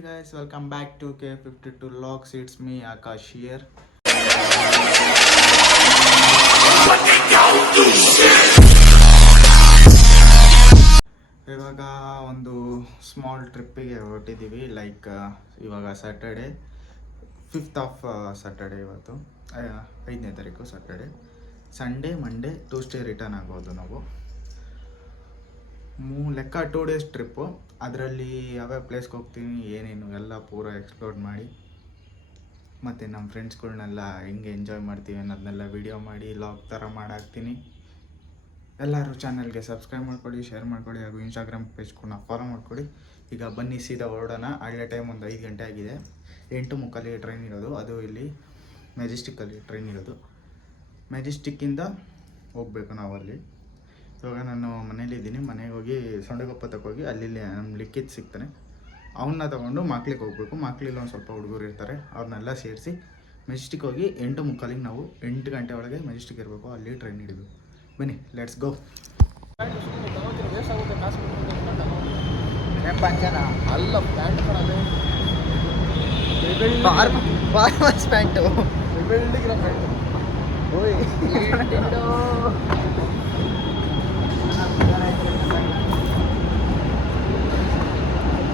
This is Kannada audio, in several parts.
guys, welcome back to K52 Logs. It's me, Akash here. ಇವಾಗ ಒಂದು ಸ್ಮಾಲ್ ಟ್ರಿಪ್ಪಿಗೆ ಹೊರಟಿದ್ದೀವಿ ಲೈಕ್ ಇವಾಗ ಸ್ಯಾಟರ್ಡೇ ಫಿಫ್ತ್ ಆಫ್ ಸ್ಯಾಟರ್ಡೆ ಇವತ್ತು ಐದನೇ ತಾರೀಕು Saturday Sunday Monday Tuesday return ಆಗೋದು ನಾವು ಮೂ ಲೆಕ್ಕ ಟೂ ಡೇಸ್ ಟ್ರಿಪ್ಪು ಅದರಲ್ಲಿ ಯಾವ್ಯಾವ ಪ್ಲೇಸ್ಗೆ ಹೋಗ್ತೀನಿ, ಏನೇನು ಎಲ್ಲ ಪೂರ ಎಕ್ಸ್ಪ್ಲೋರ್ ಮಾಡಿ, ಮತ್ತು ನಮ್ಮ ಫ್ರೆಂಡ್ಸ್ಗಳ್ನೆಲ್ಲ ಹೆಂಗೆ ಎಂಜಾಯ್ ಮಾಡ್ತೀವಿ ಅನ್ನೋದನ್ನೆಲ್ಲ ವಿಡಿಯೋ ಮಾಡಿ ಲಾಗ್ ಥರ ಮಾಡಾಕ್ತೀನಿ. ಎಲ್ಲರೂ ಚಾನಲ್ಗೆ ಸಬ್ಸ್ಕ್ರೈಬ್ ಮಾಡ್ಕೊಳ್ಳಿ ಶೇರ್ ಮಾಡ್ಕೊಳ್ಳಿ ಹಾಗೂ ಇನ್ಸ್ಟಾಗ್ರಾಮ್ ಪೇಜ್ಗಳನ್ನ ಫಾಲೋ ಮಾಡ್ಕೊಳ್ಳಿ ಈಗ ಬನ್ನಿ, ಸೀದಾ ಹೊರಡೋಣ. ಹಳ್ಳೆ ಟೈಮ್ ಒಂದು ಐದು ಗಂಟೆ ಆಗಿದೆ. ಎಂಟು ಮುಕ್ಕಲ್ಲಿ ಟ್ರೈನ್ ಇರೋದು. ಅದು ಇಲ್ಲಿ ಮೆಜೆಸ್ಟಿಕ್ಕಲ್ಲಿ ಟ್ರೈನ್ ಇರೋದು. ಮೆಜೆಸ್ಟಿಕ್ಕಿಂದ ಹೋಗಬೇಕು ನಾವು ಅಲ್ಲಿ ಇವಾಗ ನಾನು ಮನೇಲಿದ್ದೀನಿ ಮನೆಗೆ ಹೋಗಿ ಸೊಂಡೆಗೊಪ್ಪ ತಗೋಗಿ ಅಲ್ಲಿ ನಮ್ಮ ಲಿಕ್ಕಿದ್ ಸಿಗ್ತಾನೆ. ಅವನ್ನ ತಗೊಂಡು ಮಕ್ಳಿಗೆ ಹೋಗಬೇಕು. ಮಕ್ಳಿಲ್ಲ ಒಂದು ಸ್ವಲ್ಪ ಹುಡುಗರು ಇರ್ತಾರೆ. ಅವ್ರನ್ನೆಲ್ಲ ಸೇರಿಸಿ ಮೆಜೆಸ್ಟಿಕ್ ಹೋಗಿ ಎಂಟು ಮುಕ್ಕಾಲಿಗೆ ನಾವು ಎಂಟು ಗಂಟೆ ಒಳಗೆ ಮೆಜೆಸ್ಟಿಕ್ ಇರಬೇಕು. ಅಲ್ಲಿ ಟ್ರೈನ್ ಹಿಡಿಬೇಕು ಬನ್ನಿ ಲೆಟ್ಸ್ ಗೋ ಅಲ್ಲ ಪ್ಯಾಂಟು ಪ್ಯಾಂಟ್ ಓಯ್.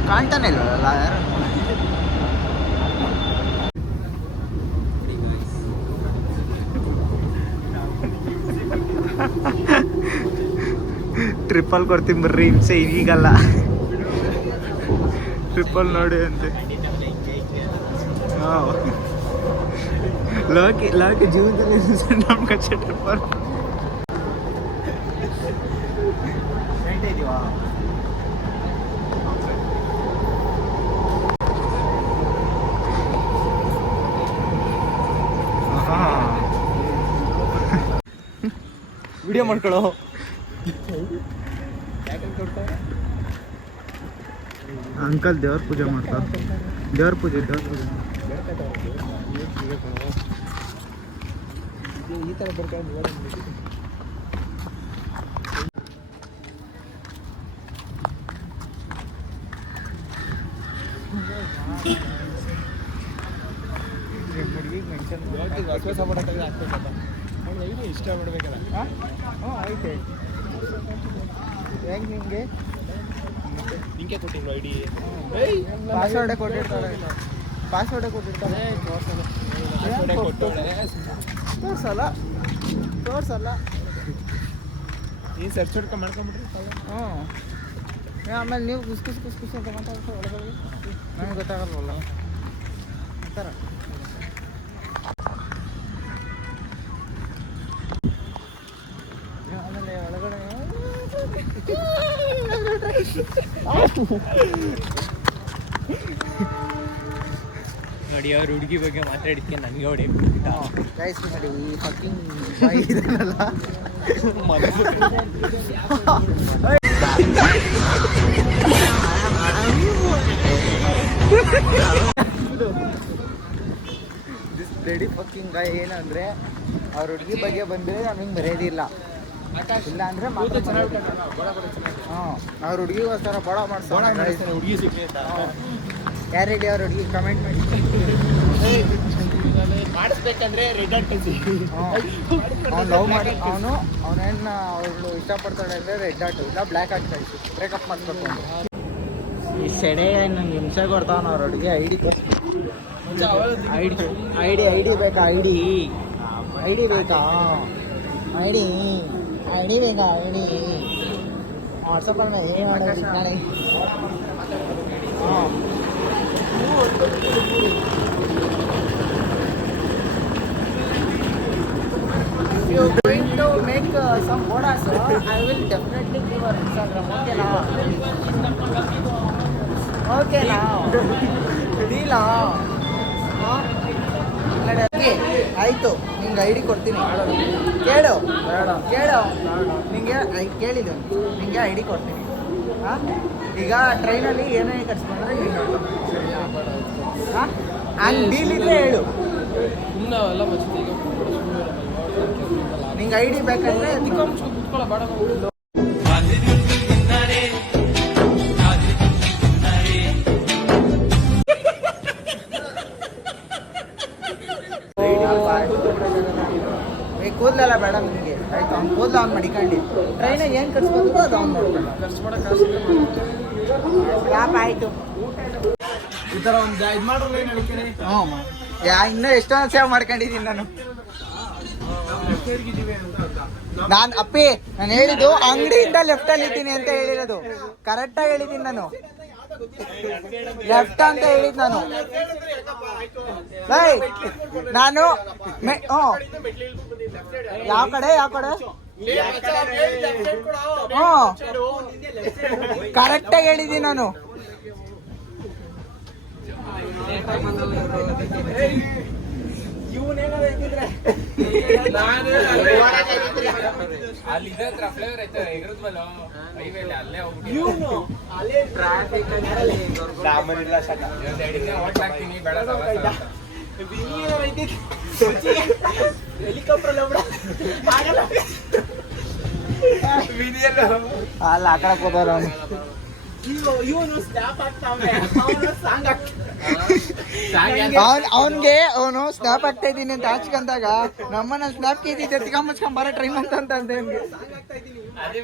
ಕಾಣ್ತಾನೆ ಇಲ್ವಲ್ಲ ಯಾರು? ಟ್ರಿಪ್ಪಲ್ ಕೊಡ್ತೀನಿ ಬರ್ರಿ ಹಿಂಸೆ ಈಗಲ್ಲ. ಟ್ರಿಪಲ್ ನೋಡಿ ಅಂತೆ. ಲೋಕಿ ಲೋಕಿ ಜೀವನದಲ್ಲಿ ನಮ್ಮ ಕಚ್ಚೆ ಟ್ರಿಪ್ಪಲ್ ವಿಡಿಯೋ ಮಾಡ್ಕೊಳ್ಳೋ ಅಂಕಲ್ ದೇವ್ರ ಪೂಜೆ ಮಾಡ್ತಾರ ದೇವ್ರ ಪೂಜೆ ದೇವ್ರ ಪೂಜೆ ಈ ಥರ ಬರ್ಕೊಂಡು ಇಷ್ಟ ಮಾಡ್ಬೇಕಲ್ಲ ಹ್ಞೂ ಆಯ್ತು. ಹೆಂಗೆ ನಿಮಗೆ? ನಿಂಗೆ ಕೊಟ್ಟಿಲ್ವ ಐಡಿ? ಪಾಸ್ವರ್ಡೇ ಕೊಟ್ಟಿರ್ತಾರೆ. ಪಾಸ್ವರ್ಡೇ ಕೊಟ್ಟಿರ್ತಾರೆ. ತೋರ್ಸಲ್ಲ. ತೋರ್ಸಲ್ಲ. ನೀನು ಸರ್ಚ್ ಹುಡ್ಕ ಮಾಡ್ಕೊಂಬಿಟ್ರಿ ಹ್ಞೂ ಆಮೇಲೆ ನೀವು ಕುಸ್ ಕುಸ್ ಕುಸ್ ಕುಸ್ ಅಂತ ಮಾತಾಡ್ತಾರೆ ಒಳಗಡೆ ನನಗೆ ಗೊತ್ತಾಗಲ್ವಲ್ಲ. ಆ ಥರ ನೋಡಿ, ಅವ್ರ ಹುಡುಗಿ ಬಗ್ಗೆ ಮಾತಾಡಿದ್ಕೆ ನನಗೆ ಹೊಡಿ ಗೈಸ್ ನೋಡಿ, ಈ ಫಕ್ಕಿಂಗ್ ಬಾಯ್ ಇದನ್ನಲ್ಲ ದಿಸ್ ರೆಡಿ ಫಕ್ಕಿಂಗ್ ಗಾಯ್ ಏನಂದ್ರೆ, ಅವ್ರ ಹುಡುಗಿ ಬಗ್ಗೆ ಬಂದರೆ ಹಿಂಗೆ ಬರೆಯೋದಿಲ್ಲ. ಇಲ್ಲ ಅಂದ್ರೆ ಮಾತ್ರ ಹಾಂ ಅವ್ರ ಹುಡುಗಿಗೋಸ್ಕರ ಬಡ ಮಾಡ್ಸೋಣ ಹುಡುಗಿ ಸಿಕ್ಕಿ ಅಂತ. ಯಾರಿಗೆ ಅವ್ರ ಹುಡುಗಿ? ಕಮೆಂಟ್ ಮಾಡಿ. ಮಾಡಿಸ್ಬೇಕಂದ್ರೆ ರೆಡ್ ಅಂಟಿಸಿ ಅವ್ನು ಲವ್ ಮಾಡಿ ಅವನು ಅವನೇನು ಅವಳು ಇಷ್ಟಪಡ್ತಾಳೆ ಅಂದರೆ ರೆಡ್ ಆಟು ಇಲ್ಲ ಬ್ಲ್ಯಾಕ್ ಆಟ್ ಕಳಿಸಿ ಬ್ರೇಕಪ್ ಮಾಡಿಸ್ಬೇಕು ಈ ಸೆಡೆ ನಂಗೆ ಹಿಂಸೆ ಕೊಡ್ತಾವನ ಅವ್ರ ಹುಡುಗಿ. I D I D I D I D ಬೇಕಾ? ಐ ಡಿ ಐ ಡಿ ಬೇಕಾ? ಐ ಡಿ ಐ ಡಿ ಬೇಕಾ? I D ವಾಟ್ಸಪ್ಪಲ್ಲಿ ಏನು ಮಾಡೋದು ನಾಳೆ ಹಾಂ If you're going to make uh, some photos, uh, I will definitely give her Instagram. Okay now. Okay now. Deal okay ಆಯಿತು ನಿಂಗೆ ಐ ಡಿ ಕೊಡ್ತೀನಿ. ಕೇಳು ಕೇಳು. ನಿಂಗೆ ಐ- ಕೇಳಿದ್ದು ನಿಂಗೆ ಐ ಡಿ ಕೊಡ್ತೀನಿ. ಹಾಂ? ಈಗ ಟ್ರೈನಲ್ಲಿ ಏನೇ ಕಟ್ಸ್ಕೊಂಡ್ರೆ ಹಾಂ? ಹಂಗೆ ಡೀಲ್ ಇದ್ರೆ ಹೇಳು. ನಿಂಗೆ ಐ ಡಿ ಬೇಕಂದ್ರೆ ಕೂದಲೆಲ್ಲ ಬೇಡ ನಿಮಗೆ. ಆಯ್ತು ಅವ್ನು ಕೂದಲು ಅವ್ನು ಮಡಿಕೊಂಡು ಟ್ರೈನ ಏನು ಕಟ್ಸ್ಬೋದು? ಅದು ಅವ್ನು ನೋಡ್ಕೊಂಡು ಆಯಿತು. ಈ ಥರ ಒಂದು ಇದು ಹ್ಞೂ. ಯಾ ಇನ್ನೂ ಎಷ್ಟೊಂದು ಸೇವ್ ಮಾಡ್ಕೊಂಡಿದ್ದೀನಿ ನಾನು. ನಾನು ಅಪ್ಪಿ ನಾನು ಹೇಳಿದ್ದು ಅಂಗಡಿಯಿಂದ ಲೆಫ್ಟ್ ಅಲ್ಲಿ ಇದ್ದೀನಿ ಅಂತ ಹೇಳಿರೋದು. ಕರೆಕ್ಟಾಗಿ ಹೇಳಿದ್ದೀನಿ ನಾನು. ಲೆಫ್ಟ್ ಅಂತ ಹೇಳಿದ್ ನಾನು. ನಾನು ಯಾವ ಕಡೆ ಯಾವ ಕಡೆ? ಕರೆಕ್ಟ್ ಕರೆಕ್ಟಾಗಿ ಹೇಳಿದ್ದೀನಿ ನಾನು. ಹೈವೇ ಅಲ್ಲೇ ಹೋಗ್ಬಿಟ್ಟು ಒಂದ್ ಎರಡು ಆ ಕಡೆ ಹೋದವ್ರು ಅವನು ಅವನ್ ಅವನ್ಗೆ ಅವನು ಸ್ನಾಪ್ ಆಗ್ತಾ ಇದ್ದೀನಿ ಅಂತ ಹಚ್ಕೊಂಡಾಗ ನಮ್ಮನ್ನ ಸ್ನಾಪ್ ಇದ್ದಿದ್ದೆ ತಿಕ್ಕ ಮುಚ್ಕೊಂಡ್ ಬರೋ ಟ್ರೈ ಅಂತ ಅಂತ ಅಂದೆ ಅವ್ನ್ಗೆ. ಅದೇ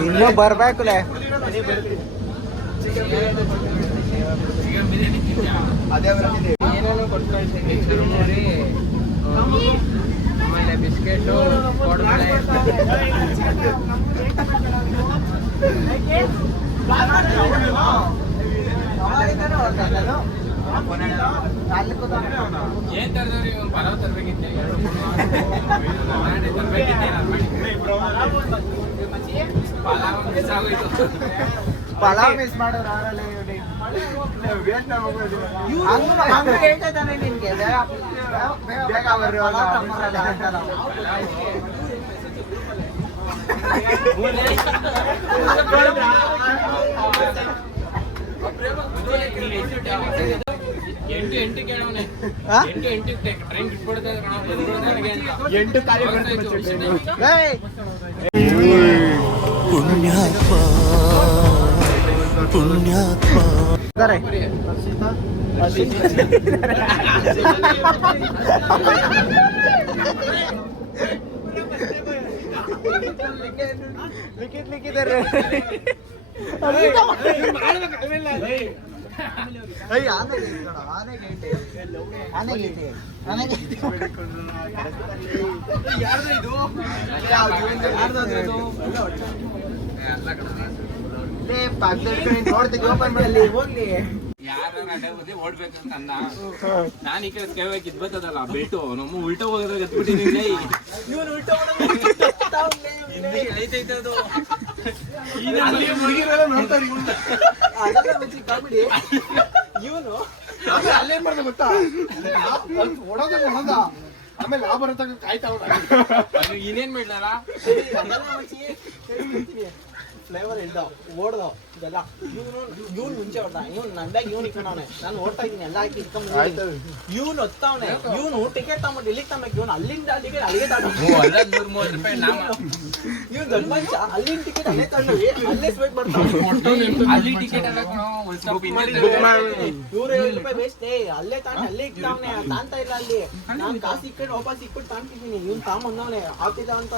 ಬಿಡಲೇ, ಬರ್ಬೇಕು ಅದೇ. ಇನ್ನೂ ಏನೇನೋ ಆಮೇಲೆ ಬಿಸ್ಕೆಟು ಕೋಡ್ಬಳೆ. ಏನ್ ತರ್ದವ್ರಿ ಇವ್ನು ಪಲಾವ್ ತರ್ಬೇಕಿತ್ತೆ ಎರಡು ತರ್ಬೇಕಿತ್ತೆ. ಪಲಾವ್ ಮಿಸ್ ಆಗೋಯ್ತು ಪಲಾವ್ ಮಿಸ್ ಮಾಡೋರು ಅವರಲ್ಲ ಎಂಟು ಎಂಟು ಕೇಳವನೆ? ಎಂಟು ಎಂಟು ಟ್ರೈನ್ ಬಿಟ್ಬಿಡ್ತಾ ಇದ್ದಾರೆ ಕಣೋ, ಬಂದ್ಬಿಡ್ತಾ ನನಗೆ ಅಂತ. ಎಂಟು ಕಾಲಿ ಪುಣ್ಯಾತ್ಮ ಪುಣ್ಯಾತ್ಮ ಇದಾರೆ. ಲಿಖಿತ್ ಲಿಖಿತಾರೆ ಅಯ್ಯ ಆನೆ ಗೇಟ್ ಗೇಟ್ ಲೇ, ಪಕ್ಕದಲ್ಲಿ ಇಟ್ಕೊಂಡು ನೀನ್ ಹೋಗ್ಲಿ. ಅಡ್ಡ ಓಡ್ಬೇಕಂತ ಅಂದ. ಈ ಕಡೆ ಕೇಳ್ಬೇಕು ಇದ್ ಬರ್ತದಲ್ಲ ಬೆಲ್ಟು ನಮ್ಮ ಉಲ್ಟಾ ಹೋಗೋದ್ರಾಗ ಇವನು ಎಳೀತೈತೆ ಅದು. ಹುಡುಗಿರೆಲ್ಲ ನೋಡ್ತಾರೆ ಇವ್ನ. ಅಲ್ಲೇನ್ ಮಾಡ್ದೆ ಗೊತ್ತಾ? ಒಡದ ಒಡದ ಆಮೇಲೆ ಆ ಬರೋ ತನಕ ಕಾಯ್ತಾ ಅವ್ನ. ಅದು ಇನ್ನೇನ್ ಮಾಡ್ಲಲ್ಲ? ಫ್ಲೇವರ್ ಇಲ್ದ ಓಡ್ದ ಇದೆಲ್ಲ. ಇವನು ಇವ್ನು ಮುಂಚೆ ಹೊಡ್ದ. ಇವ್ನು ನನ್ನ ಬ್ಯಾಗ್ ಇವನು ಇಟ್ಕೊಂಡವನೆ. ನಾನು ಓಡ್ತಾ ಇದ್ದೀನಿ ಎಲ್ಲ ಹಾಕಿ ಇಟ್ಕೊಂಡು ಇವ್ನು ಹೊತ್ತವನೆ ಇವನು ಟಿಕೆಟ್ ತಗೊಂಡು ಇಲ್ಲಿಗೆ ತಗೊಂಬೇಕು ಇವ್ನು ಅಲ್ಲಿಂದ ಅಲ್ಲಿಗೆ ಅಲ್ಲಿಗೆ ತಗೊಂಡು ಇವ್ನು ದೊಡ್ಡ ಮಂಚ ಅಲ್ಲಿಂದ ಟಿಕೆಟ್ ಅಲ್ಲೇ ತಗೊಂಡು ಅಲ್ಲೇ ಸ್ವೈಪ್ ಅಲ್ಲಿ ಟಿಕೆಟ್ ನೂರ ಐವತ್ತು ರೂಪಾಯಿ ವೇಸ್ಟ್ ಅಲ್ಲೇ ತಾನೆ ಅಲ್ಲೇ ಇಟ್ಟಾವನೆ ತಾಂತ ಇಲ್ಲ ಅಲ್ಲಿ. ನಾನು ಕಾಸು ಇಕ್ಕೊಂಡು ವಾಪಸ್ ಇಕ್ಬಿಟ್ಟು ತಾಂತಿದ್ದೀನಿ ಇವ್ನು ತಾಂಬಂದವನೆ ಆಗ್ತಿದ್ದ ಅಂತ.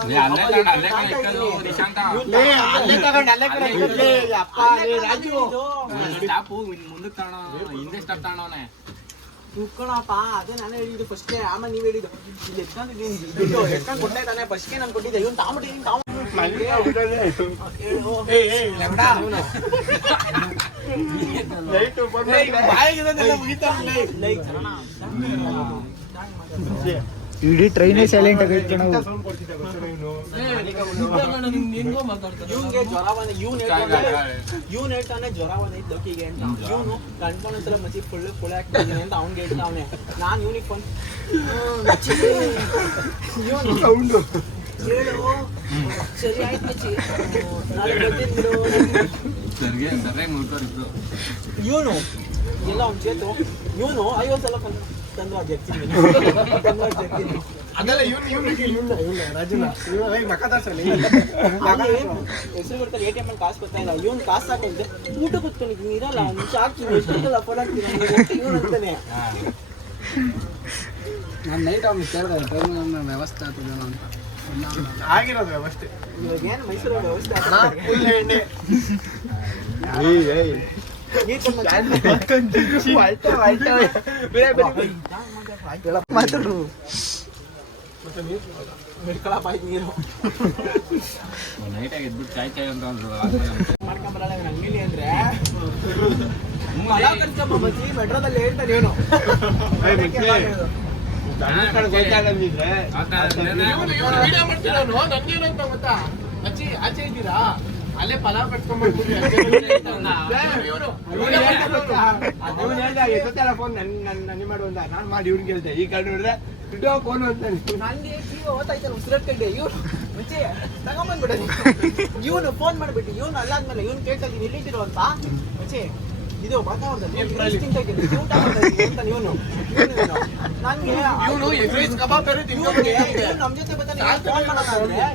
ಅಲ್ಲೇ ತಗೊಂಡು ಅಲ್ಲೇ ಕಡೆ ಅಪ್ಪ, ರಾಜು. ಸ್ಟಾಪು ಮುಂದಕ್ಕೆ ಹಿಂದೆ ಸ್ಟಾಪ್ ಕುತ್ಕೊಳಪ್ಪ ಅದೇ ನಾನು ಹೇಳಿದ್ದು ಫಸ್ಟ್ಗೆ ಆಮೇಲೆ ನೀವು ಹೇಳಿದ್ದು. ಇಲ್ಲಿ ಎತ್ಕೊಂಡು ಕೊಟ್ಟೆ ತಾನೆ ಫಸ್ಟ್ಗೆ ನಾನು ಕೊಟ್ಟಿದ್ದೆ. ಇವ್ನು ಮುಗಿತಾವ್ನೆ, ಲೇ. ಇಡೀ ಟ್ರೈನೇ ಸೈಲೆಂಟ್ ಆಗೈತೆ ಎಂತ ಇವ್ನ್ಗೆ ಜ್ವರ ಬಂದ ಇವ್ನ್ ಹೇಳ್ತಾನೆ ಇವ್ನ್ ಹೇಳ್ತಾನೆ ಜ್ವರ ಬಂದೈತೆ ಲೋಕಿಗೆ ಅಂತ ಇವನು ಗಂಡ್ಕೊಂಡ್ಸಲ ಮಚ್ಚಿ ಫುಲ್ ಫುಲ್ ಆಗ್ತಿದ್ದೀನಿ ಅಂತ ಅವ್ನಿಗೆ ಹೇಳ್ತಾವನೆ. ನಾನು ಇವ್ನಿಗೆ ಫೋನ್ ಇವನು ಸೌಂಡು ಹೇಳು. ಸರಿ ಆಯ್ತು ಮಚ್ಚಿ. ಸರ್ಯಾಗಿ ಇವನು ಎಲ್ಲ ಅವ್ನ ಚೇತು. ಇವನು ಐವತ್ತು ಸಲ ತಂದು ತಂದು ಜಗ್ತೀನಿ. ತಂದು ಜಗ್ತೀನಿ. ಅದೆಲ್ಲ ಇವ್ನು ಇವ್ನು ಇವ್ನ ಇವ್ನ ರಾಜುನ. ಇವ್ನ ಏಯ್ ಮಕ ದಾಸಲ್ಲಿ ಹೆಸರು ಬರ್ತಾರೆ ಎ ಟಿ ಎಂ ಅಲ್ಲಿ ಕಾಸು ಬರ್ತಾ ಇಲ್ಲ. ಇವ್ನು ಕಾಸು ಸಾಕಂತೆ ಊಟ ಕೂತ್ಕೊಂಡಿದ್ದೀನಿ ಇರಲ್ಲ ನಿಮಿಷ ಹಾಕ್ತೀನಿ ಎಷ್ಟೊತ್ತಲ್ಲ ಫೋನ್ ಹಾಕ್ತೀನಿ ಇವನು ಅಂತಾನೆ. ನಾನು ನೈಟ್ ಅವ್ನು ಕೇಳಿದೆ ಟ್ರೈನ್ ವ್ಯವಸ್ಥೆ ಆಗ್ತದೇನೋ ಅಂತ. ಆಗಿರೋದು ವ್ಯವಸ್ಥೆ. ಇವಾಗ ಏನು ಮೈಸೂರು ವ್ಯವಸ್ಥೆ ಫುಲ್ ಎಣ್ಣೆ. ಮಾತಾಡು. ಮೆಡ್ಕೊಳಪ್ಪ ಆಯ್ತು ನೀರು. ನೈಟಾಗಿ ಎದ್ಬಿಟ್ಟು ಚಾಯ್ ಚಾಯ್ ಅಂತ ಅಂದ್ರು. ಮಾಡ್ಕೊಂಬರಲ್ಲ ಇವ್ನು ಅಂಗಡಿ ಅಂದ್ರೆ. ಮಲ ಕರ್ಕೊಂಬ ಮಚ್ಚಿ ಮೆಟ್ರೋದಲ್ಲಿ ಹೇಳ್ತಾನೆ ಇವನು ವಿಡಿಯೋ ಮಾಡ್ತಿರೋನು ನನ್ಗೇನಂತ ಗೊತ್ತಾ? ಅಚ್ಚಿ ಆಚೆ ಇದ್ದೀರಾ? ಅಲ್ಲೇ ಪಲಾವ್ ಕಟ್ಕೊಂಡ್ಬಿಡ್ತೀವಿ ಫೋನ್ ನನ್ ನನ್ ನನಗೆ ಮಾಡು ಅಂತ ನಾನು ಮಾಡಿ ಇವ್ರಿಗೆ ಹೇಳ್ದೆ. ಈ ಕಡೆ ನೋಡಿದ್ರೆ ದುಡ್ಡು ಫೋನ್ ಅಂತ ನಂಗೆ ಜೀವ ಓದ್ತಾಯ್ತಲ್ಲ ಉಸಿರಾಟ್ ಕಡ್ಡೆ ಇವ್ನು ಮುಂಚೆ ತಗೊಂಬಂದ್ಬಿಡ ಇವನು ಫೋನ್ ಮಾಡ್ಬಿಟ್ಟು ಇವನು ಅಲ್ಲಾದ್ಮೇಲೆ ಇವ್ನು ಅಂತ. ಮುಂಚೆ ಇದು ಊಟ ಅಂತ ಇವನು. ನನಗೆ ಇವನು. ಕಬಾಬ್ ಬೇರೆ. ಇವ್ನು ಜೊತೆ ಬರ್ತಾನೆ ಫೋನ್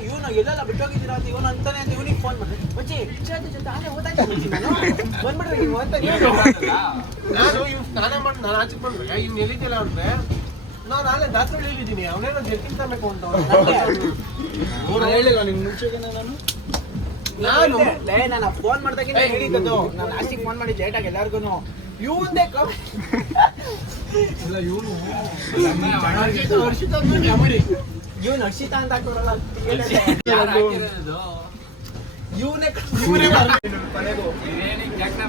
ಇವನು ಎಲ್ಲೆಲ್ಲ ಬಿಟ್ಟೋಗಿದ್ದೀರಾ ಅಂತ ಇವನು ಅಂತಾನೆ ಅಂತ ಇವನಿಗೆ ಫೋನ್ ಮಾಡಿ. ಜೊತೆ ಜೊತೆ ಅಲ್ಲೇ ಓದಾಯ್ತು ಮುಂಚೆ ನಾನು ಬಂದ್ಬಿಡ್ರಿ ನೀವು ಅಂತ ನಾನು ಇವ್ ಸ್ನಾನ ಮಾಡಿ ನಾನು ಆಚೆ ಬಂದ್ರೆ ಇವ್ನು ಎಲ್ಲಿದ್ದಿಲ್ಲ ಅವ್ರಿಗೆ ನಾನು ಅಲ್ಲೇ ದಾಸರಳ್ಳಿ ಹೇಳಿದ್ದೀನಿ ಅವನೇನೋ ಜರ್ಕಿನ್ ತರಬೇಕು ಅಂತ ಹೇಳಿಲ್ಲ ನಿಮ್ಗೆ ಮುಂಚೆಗೆ ನಾನು? ನಾನು ಲೇ ನಾನು ಫೋನ್ ಮಾಡ್ದಾಗಿಂದ ಹೇಳಿದ್ದು ನಾನು ಲಾಸ್ಟಿಗೆ ಫೋನ್ ಮಾಡಿ ಲೇಟ್ ಆಗಿ ಎಲ್ಲಾರ್ಗು ಇವಂದೇ ವರ್ಷದ ಮೆಮೊರಿ ಇವನು ಹರ್ಷಿತ ಅಂತ ಹಾಕೋರಲ್ಲ ಅಂತ ಹಾಕಿರೋದು? ಇವನೇ ಇವನೇ ಬಿರಿಯಾನಿ ಜಾಕ್ನ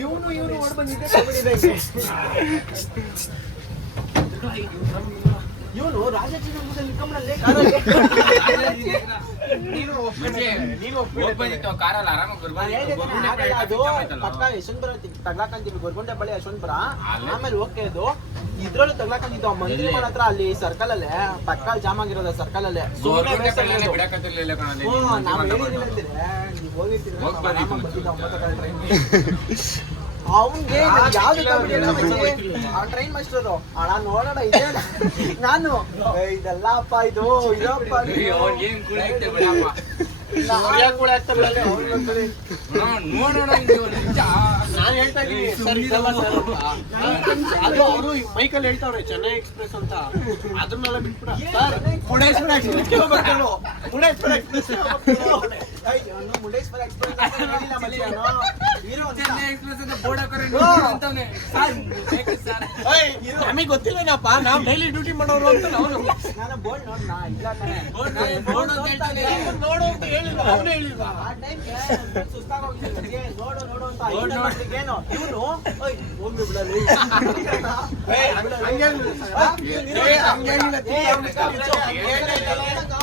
ಇವನು ಇವನು ಬಂದಿದ್ದೆ ಇವನು ರಾಜಾಜಿನಗರದಲ್ಲಿ ಕಮ್ಮನಲ್ಲೇ ನೀನು. ನೀನು. ಹೋಗ್ಬಂದಿತ್ತು ಕಾರಲ್ಲಿ ಆರಾಮಾಗಿ ಬರ್ಬೋದು. ತಗ್ಲಾಕಂತೀವಿ ಗೊರ್ಗುಂಟೆ ಬಳಿ? ಆಮೇಲೆ ಇದು ಇದ್ರಲ್ಲೂ ತಗ್ಲಾಕಂತಿದ್ದು ಆ ಮಂದಿರ ಮನೆ ಹತ್ರ ಅಲ್ಲಿ ಸರ್ಕಲ್ ಅಲ್ಲೇ ಪಕ್ಕ ಜಾಮ್ ಆಗಿರೋದ ಸರ್ಕಲ್ ಅಲ್ಲೇ ನಾವ್ ಹೇಳಿದ್ದಿಲ್ಲ ಅವ್ನ್ಗೆ ಯಾವ್ದು ತಗೊಂಡಿಲ್ಲ ಆ ಟ್ರೈನ್ ಮಾಸ್ಟರ್ ಅಣ್ಣ ನೋಡೋಣ ಇದೆ ನಾನು ಇದೆಲ್ಲ ಅಪ್ಪ ಇದು ಇದಪ್ಪ ನೋಡೋಣ ನಾನ್ ಹೇಳ್ತಾ ಇದೀನಿ ಸರ್ ಇದೆಲ್ಲ ಸರ್ ಅಂತ. ಅದು ಅವರು ಮೈಕಲ್ಲಿ ಹೇಳ್ತಾವ್ರೆ ಚೆನ್ನೈ ಎಕ್ಸ್ಪ್ರೆಸ್ ಅಂತ. ಅದನ್ನೆಲ್ಲ ಬಿಟ್ಬಿಡ. ಸರ್ ಮುರುಡೇಶ್ವರ ಎಕ್ಸ್ಪ್ರೆಸ್ ಹೋಗ್ಬೇಕು ಮುರುಡೇಶ್ವರ ಎಕ್ಸ್ಪ್ರೆಸ್ ಅವ್ನು ಮುರುಡೇಶ್ವರ ಎಕ್ಸ್ಪ್ರೆಸ್ ಅಂತ ಹೇಳಿಲ್ಲ ಮಚ್ಚಿ ಅವ್ನು. ಇರು ಒಂದ್ ನಿಮಿಷ. ಚೆನ್ನೈ ಎಕ್ಸ್ಪ್ರೆಸ್ ಅಂತ ಬೋರ್ಡ್ ಹಾಕೋರೆ ನೋಡು ಅಂತವ್ನೆ ಸರ್ ಬೇಕು ಸರ್. ನಮಗೆ ಗೊತ್ತಿಲ್ಲನಪ್ಪ ನಾವು ಡೈಲಿ ಡ್ಯೂಟಿ ಮಾಡೋರು ಅಂತ ನಾವು ನಾನು ಬೋರ್ಡ್ ನೋಡ್ನಾ? ಇಲ್ಲ ತಾನೆ. ಬೋರ್ಡ್ ಬೋರ್ಡ್ ಅಂತ ಹೇಳ್ತಾನೆ ನೋಡು ಅಂತ ಹೇಳಿಲ್ವಾ? ಅವನು ಹೇಳಿಲ್ವಾ?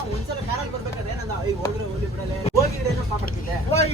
ಒಂದ್ಸಲ ಕಾರಲ್ಲಿ ಬರ್ಬೇಕಾದ್ರೆ ಹೋದ್ರೆ ಹೋಗ್ಲಿ ಬಿಡಲೆ ಹೋಗಿದ್ರೆ ಕಾಪಾಡ್ತಿದ್ದೆ ಹೋಯ್,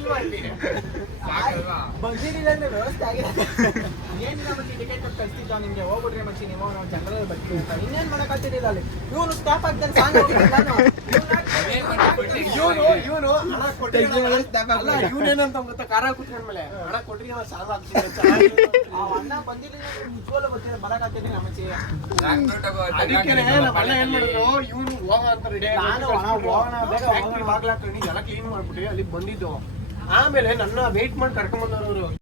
ಇಲ್ವಾ ಇಲ್ಲಿ? ಬಂದಿರಲಿಲ್ಲ ಅಂದ್ರೆ ವ್ಯವಸ್ಥೆ ಆಗಿದೆ. ಏನಿಲ್ಲ ಮಚ್ಚಿ ಟಿಕೆಟ್ ಕೊಟ್ಟು ಕಳಿಸ್ತಿದ್ದ ನಿಮ್ಗೆ? ಹೋಗ್ಬಿಡ್ರಿ ಮಚ್ಚಿ ನೀವು ನಾವು ಜನರಲ್ ಬರ್ತೀವಿ ಅಂತ. ಇನ್ನೇನ್ ಮಾಡಕ್ಕಾಗ್ತಿರಲಿಲ್ಲ ಅಲ್ಲಿ? ಇವನು ಸ್ಟಾಪ್ ಆಗ್ತಾನೆ ಸಾಂಗ್ ಇವನು ಇವನು ಹಣ ಅಲ್ಲ ಇವನೇನಂತ ಗೊತ್ತಾ? ಕುತ್ಕೊಂಡ್ಮೇಲೆ ಹಣ ಕೊಡ್ರಿ ನಾವು ಆ ಅಣ್ಣ ಬಂದಿರಲಿಲ್ಲ ಬರ್ತೀನಿ ಮಚ್ಚಿ ಅದಕ್ಕೆ ಏನ್ ಮಾಡಿದ್ರು? ಇವನು ಹೋಗ ಅಂತ ರೆಡಿ ನಾನು ಅಣ್ಣ ಹೋಗೋಣ, ಬೇಗ ಹೋಗೋಣ. ಎಲ್ಲ ಕ್ಲೀನ್ ಮಾಡ್ಬಿಟ್ಟು ಅಲ್ಲಿ ಬಂದಿದ್ದು. ಆಮೇಲೆ ನನ್ನ ವೇಟ್ ಮಾಡಿ ಕರ್ಕೊಂಡ್ ಬಂದವರು